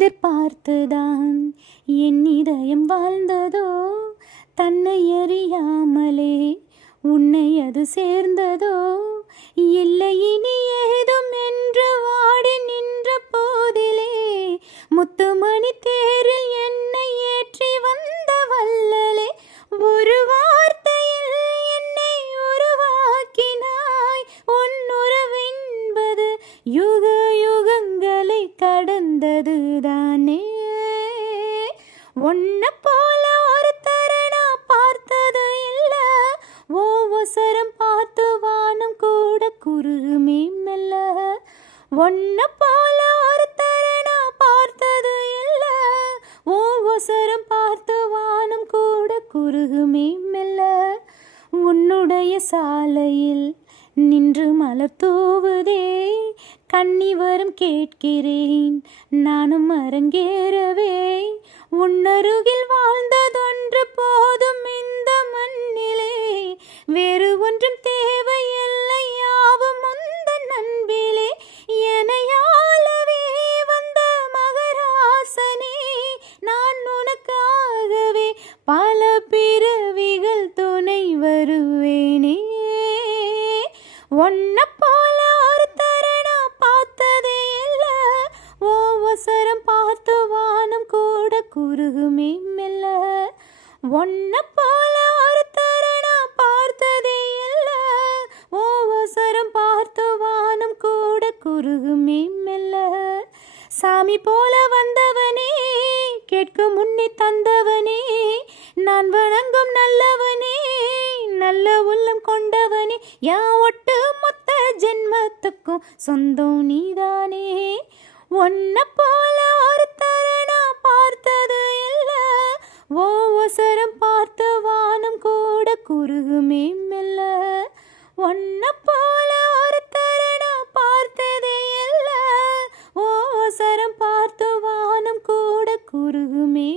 எதிர்பார்த்துதான் என் இதயம் வாழ்ந்ததோ, தன்னை அறியாமலே உன்னை அது சேர்ந்ததோ, இல்லை இனி ஏதும் என்று வாடி நின்ற போதிலே முத்துமணி தேரில் என்னை ஏற்றி வந்த வல்லலே, ஒரு வார்த்தையில் என்னை உருவாக்கினாய். உன் உறவென்பது யுக யுகங்களை கடந்தது தானே. உன்ன போல ஒருத்தரை நான் பார்த்தது இல்ல, ஒவ்வொசரம் பார்த்து வானம் கூட குறுகுமே மெல்ல. உன்ன போல ஒருத்தரை நான் பார்த்தது இல்ல, ஒவ்வொசரம் பார்த்து வானம் கூட குறுகுமே மெல்ல. உன்னுடைய சாலையில் நின்று மலர் தூவுதே, கன்னிவரம் கேட்கிறேன் நானும் அரங்கேறவே. உன்னருகில் வாழ்ந்ததொன்று போதும் இந்த மண்ணிலே, வேறு ஒன்றும் தேவையில்லை யாவும் உந்தன் அன்பிலே. எனையாளவே வந்த மகராசனே, நான் உனக்காகவே பல பிறவிகள் துணை வருவேனே. உன்ன போல ஒருத்தரை நான் பார்த்ததே இல்ல, ஒவ்வொசரம் பார்த்து வானம் கூட குறுகுமே மெல்ல. உன்ன போல ஒருத்தரை நான் பார்த்ததே இல்ல, ஒவ்வொசரம் பார்த்து வானம் கூட குறுகுமே மெல்ல. சாமி போல வந்தவனே, கேட்கும் முன்னே தந்தவனே, நான் வணங்கும் நல்லவனே, நல்ல உள்ளம் கொண்டவனே, யா ஒட்டு மொத்த ஜென்மத்துக்கும் சொந்தம் நீதானே. உன்ன போல ஒருத்தரை நான் பார்த்தது இல்ல, ஒவ்வொசரம் பார்த்து வானம் கூட குறுகுமே மெல்ல. உன்ன போல ஒருத்தரை நான் பார்த்ததே இல்ல, ஒவ்வொசரம் பார்த்து வானம் கூட குறுகுமே